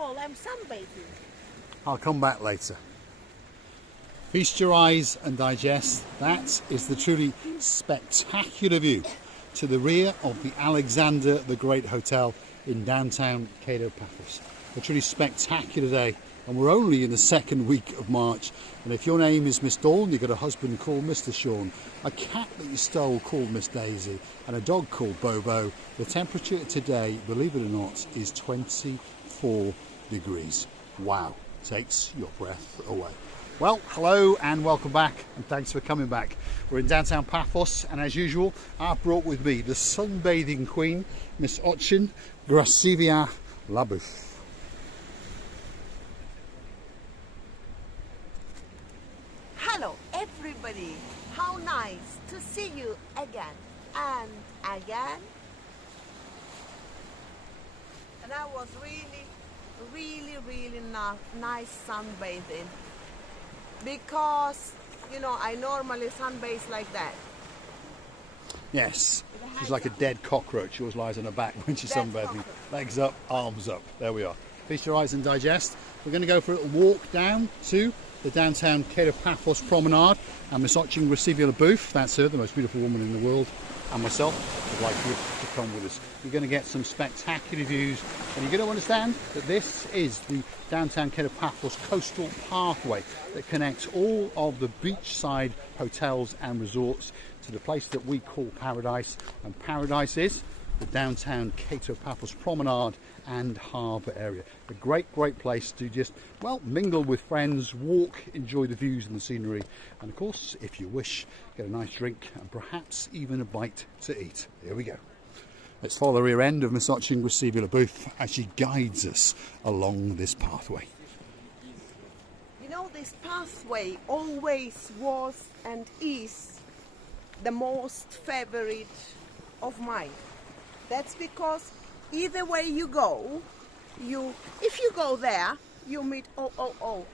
Paul, I'm sunbathing. I'll come back later. Feast your eyes and digest. That is the truly spectacular view to the rear of the Alexander the Great Hotel in downtown Kato, Paphos. A truly spectacular day, and we're only in the second week of March. And if your name is Miss Dawn, you've got a husband called Mr. Sean, a cat that you stole called Miss Daisy, and a dog called Bobo, the temperature today, believe it or not, is 24 degrees. Wow, takes your breath away. Well, hello and welcome back, and thanks for coming back. We're in downtown Paphos, and as usual, I've brought with me the sunbathing queen, Miss Ochin Gracivia Labush. Hello everybody, how nice to see you again and again. And I was really nice sunbathing, because you know I normally sunbathe like that. Yes, she's like a dead cockroach. She always lies on her back when she's sunbathing. Legs up, arms up. There we are. Feast your eyes and digest. We're going to go for a little walk down to the downtown Kato Paphos Promenade, and Miss Ochin Gracivia Labush, that's her, the most beautiful woman in the world, and myself would like you to come with us. You're going to get some spectacular views, and you're going to understand that this is the downtown Kato Paphos coastal pathway that connects all of the beachside hotels and resorts to the place that we call Paradise, and Paradise is the downtown Kato Paphos Promenade and harbour area. A great place to just, well, mingle with friends, walk, enjoy the views and the scenery, and of course, if you wish, get a nice drink and perhaps even a bite to eat. Here we go. Let's follow the rear end of Miss Ochin Gracivia Labush as she guides us along this pathway. You know, this pathway always was and is the most favorite of mine. That's because either way you go, if you go there, you meet our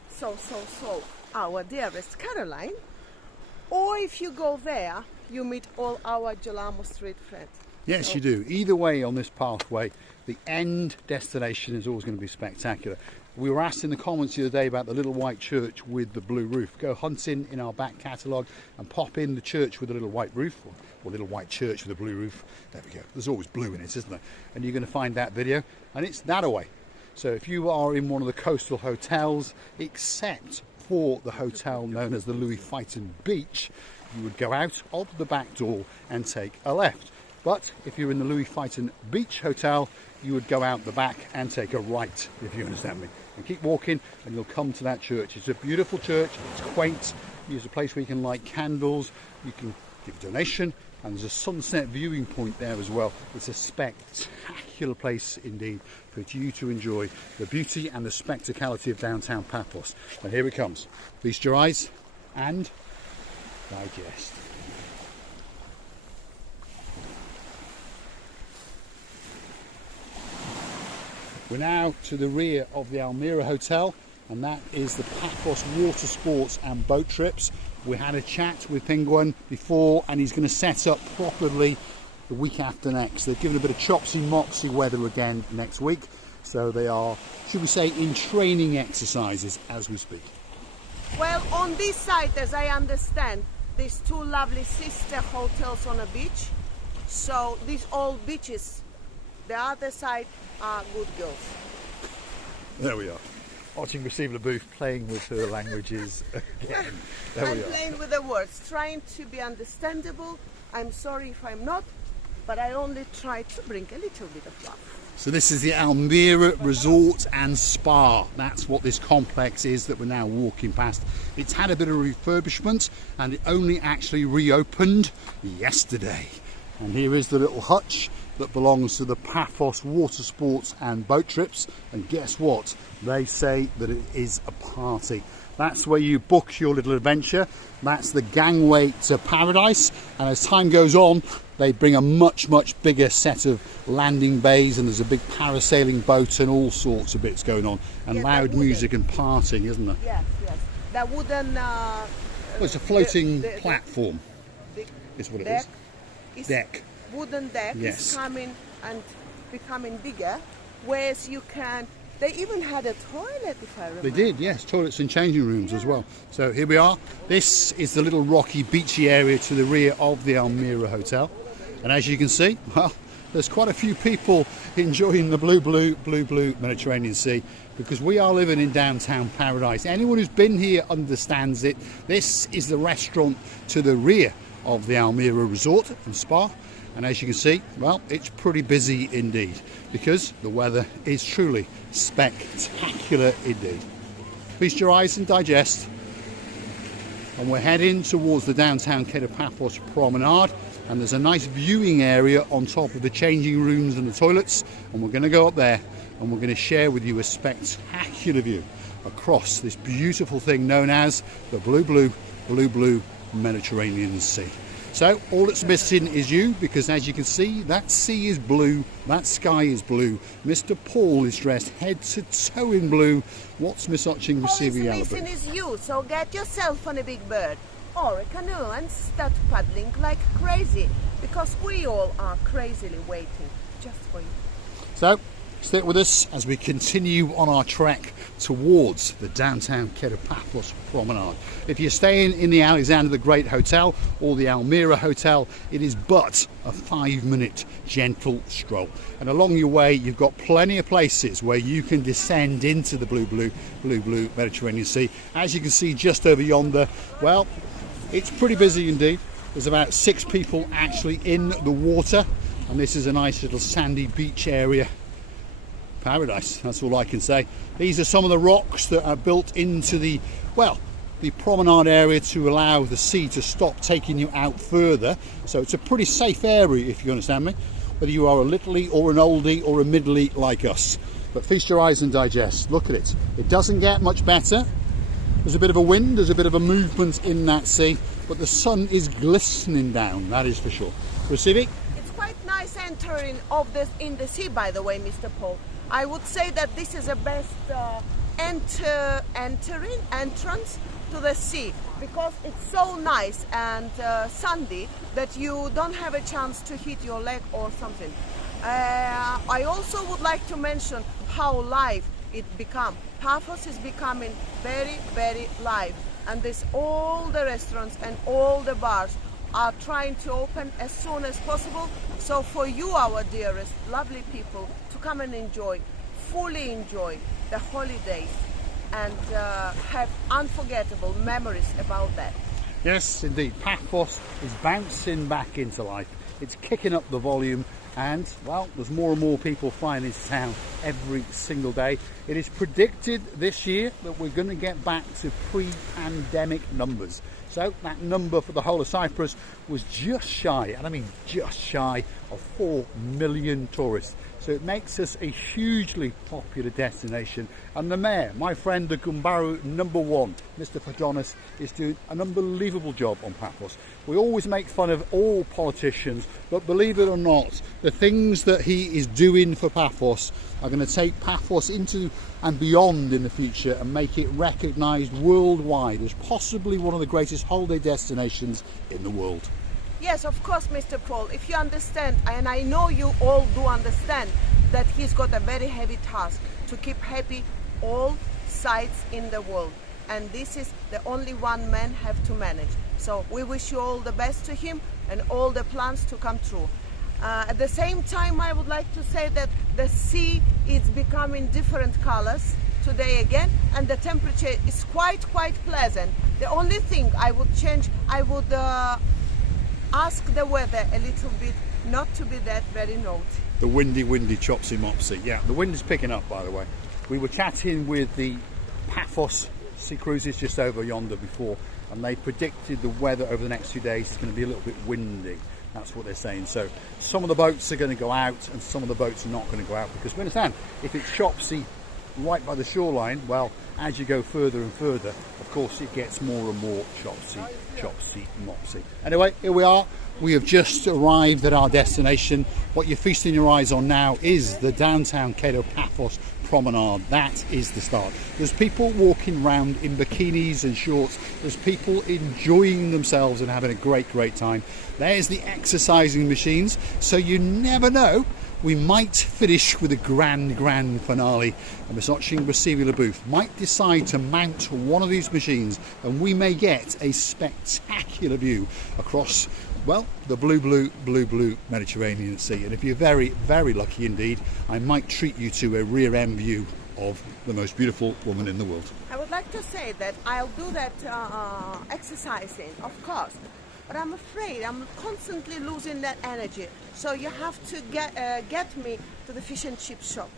dearest Caroline, or if you go there, you meet all our Gelamo Street friends. Yes, you do. Either way on this pathway, the end destination is always going to be spectacular. We were asked in the comments the other day about the little white church with the blue roof. Go hunting in our back catalogue and pop in the church with the little white roof, or little white church with a blue roof. There we go. There's always blue in it, isn't there? And you're going to find that video, and it's that away. So if you are in one of the coastal hotels, except for the hotel known as the Louis Vuitton Beach, you would go out of the back door and take a left. But if you're in the Louis Vuitton Beach Hotel, you would go out the back and take a right, if you understand me. And keep walking and you'll come to that church. It's a beautiful church, it's quaint, it's a place where you can light candles, you can give a donation, and there's a sunset viewing point there as well. It's a spectacular place indeed for you to enjoy the beauty and the spectacality of downtown Paphos. And here it comes. Feast your eyes and digest. We're now to the rear of the Almira Hotel, and that is the Paphos water sports and boat trips. We had a chat with Penguin before, and he's going to set up properly the week after next. They've given a bit of chopsy-mopsy weather again next week, so they are, should we say, in training exercises as we speak. Well, on this side, as I understand, there's two lovely sister hotels on a beach. So these old beaches, the other side are good girls. There we are. Ochin Gracivia Labush playing with her languages again. I'm playing with the words, trying to be understandable. I'm sorry if I'm not, but I only try to bring a little bit of love. So this is the Almira Resort and Spa. That's what this complex is that we're now walking past. It's had a bit of refurbishment and it only actually reopened yesterday. And here is the little hutch that belongs to the Paphos water sports and boat trips, and guess what? They say that it is a party. That's where you book your little adventure. That's the gangway to Paradise, and as time goes on they bring a much bigger set of landing bays, and there's a big parasailing boat and all sorts of bits going on, and loud music and partying, isn't there? Yes. That wooden well, it's a floating platform is what it is. Deck. Wooden deck is coming and becoming bigger, whereas you can They even had a toilet, if I remember. They did, yes, toilets and changing rooms as well. So here we are. This is the little rocky beachy area to the rear of the Almira Hotel. And as you can see, well, there's quite a few people enjoying the blue Mediterranean Sea, because we are living in downtown paradise. Anyone who's been here understands it. This is the restaurant to the rear of the Almira Resort and Spa. And as you can see, well, it's pretty busy indeed, because the weather is truly spectacular indeed. Feast your eyes and digest. And we're heading towards the downtown Kato Paphos Promenade, and there's a nice viewing area on top of the changing rooms and the toilets, and we're going to go up there and we're going to share with you a spectacular view across this beautiful thing known as the blue Mediterranean Sea. So all that's missing is you, because as you can see, that sea is blue, that sky is blue. Mr. Paul is dressed head to toe in blue. What's Miss Otching receiving out of it? All that's missing is you, so get yourself on a big bird or a canoe and start paddling like crazy, because we all are crazily waiting just for you. So stick with us as we continue on our trek towards the downtown Kato Paphos Promenade. If you're staying in the Alexander the Great Hotel or the Almira Hotel, it is but a 5-minute gentle stroll. And along your way, you've got plenty of places where you can descend into the blue Mediterranean Sea. As you can see just over yonder, well, it's pretty busy indeed. There's about 6 people actually in the water, and this is a nice little sandy beach area. Paradise, that's all I can say. These are some of the rocks that are built into the promenade area to allow the sea to stop taking you out further. So it's a pretty safe area, if you understand me, whether you are a littlie or an oldie or a middlie like us. But feast your eyes and digest. Look at it. It doesn't get much better. There's a bit of a wind, there's a bit of a movement in that sea, but the sun is glistening down, that is for sure. Receiving? It's quite nice entering of this in the sea, by the way, Mr. Paul. I would say that this is the best entrance to the sea, because it's so nice and sandy that you don't have a chance to hit your leg or something. I also would like to mention how live it become. Paphos is becoming very live, and this all the restaurants and all the bars are trying to open as soon as possible. So for you, our dearest lovely people, to come and fully enjoy the holidays and have unforgettable memories about that. Yes, indeed. Paphos is bouncing back into life. It's kicking up the volume, and, well, there's more and more people flying into town every single day. It is predicted this year that we're going to get back to pre-pandemic numbers. So that number for the whole of Cyprus was just shy, and I mean just shy, of 4 million tourists. So it makes us a hugely popular destination. And the mayor, my friend, the Gumbaru #1, Mr. Padonis, is doing an unbelievable job on Paphos. We always make fun of all politicians, but believe it or not, the things that he is doing for Paphos are going to take Paphos into and beyond in the future and make it recognised worldwide as possibly one of the greatest holiday destinations in the world. Yes, of course, Mr. Paul, if you understand, and I know you all do understand, that he's got a very heavy task to keep happy all sides in the world. And this is the only one man have to manage. So we wish you all the best to him and all the plans to come true. At the same time, I would like to say that the sea is becoming different colors today again, and the temperature is quite pleasant. The only thing I would change, I would ask the weather a little bit not to be that very naughty. The windy chopsy mopsy. Yeah, the wind is picking up, by the way. We were chatting with the Paphos Sea Cruises just over yonder before, and they predicted the weather over the next few days is going to be a little bit windy. That's what they're saying. So some of the boats are going to go out and some of the boats are not going to go out, because we understand if it's chopsy right by the shoreline, well, as you go further and further, of course it gets more and more chopsy mopsy. Anyway, here we are. We have just arrived at our destination. What you're feasting your eyes on now is the downtown Kato Paphos Promenade. That is the start. There's people walking around in bikinis and shorts. There's people enjoying themselves and having a great time. There's the exercising machines, so you never know we might finish with a grand finale, and Misotching Brasilia booth might decide to mount one of these machines, and we may get a spectacular view across, well, the blue Mediterranean Sea. And if you're very lucky indeed, I might treat you to a rear end view of the most beautiful woman in the world. I would like to say that I'll do that exercising, of course, but I'm afraid I'm constantly losing that energy. So you have to get me to the fish and chip shop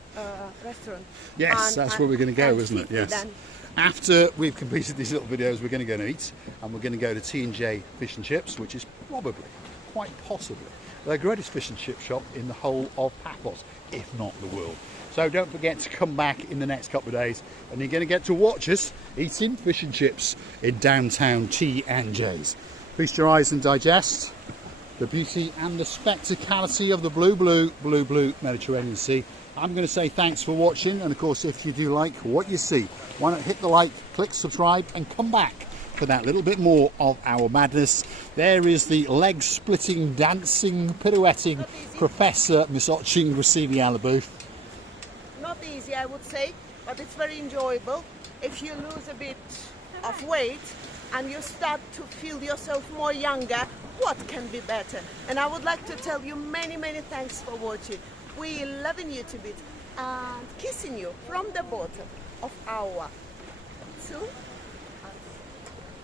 restaurant. Yes, that's where we're going to go, isn't it? Yes. Then. After we've completed these little videos, we're going to go and eat, and we're going to go to T&J Fish and Chips, which is probably, quite possibly, the greatest fish and chip shop in the whole of Paphos, if not the world. So don't forget to come back in the next couple of days, and you're going to get to watch us eating fish and chips in downtown T&J's. Feast your eyes and digest the beauty and the spectacality of the blue Mediterranean Sea. I'm going to say thanks for watching, and of course, if you do like what you see, why not hit the like, click subscribe, and come back for that little bit more of our madness. There is the leg-splitting, dancing, pirouetting Professor Misotching Brasilia booth. Not easy, I would say, but it's very enjoyable. If you lose a bit of weight and you start to feel yourself more younger, what can be better? And I would like to tell you many thanks for watching. We loving you to bits and kissing you from the bottom of our soul.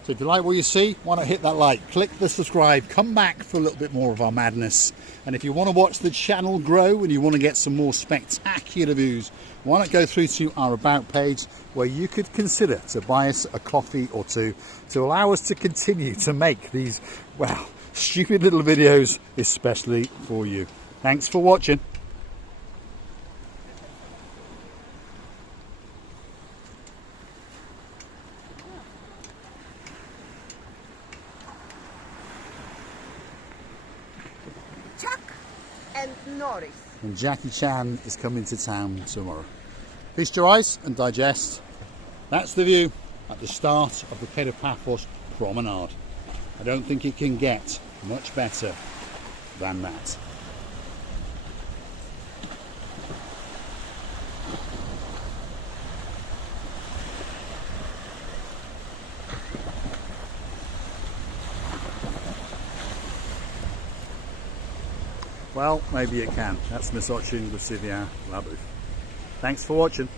So if you like what you see, why not hit that like, click the subscribe, come back for a little bit more of our madness. And if you want to watch the channel grow and you want to get some more spectacular views, why not go through to our About page, where you could consider to buy us a coffee or two to allow us to continue to make these, well, stupid little videos especially for you. Thanks for watching. Chuck and Norris. And Jackie Chan is coming to town tomorrow. Feast your eyes and digest. That's the view at the start of the Kato Paphos Promenade. I don't think it can get much better than that. Well, maybe it can. That's Misotching Brasilia booth. Thanks for watching.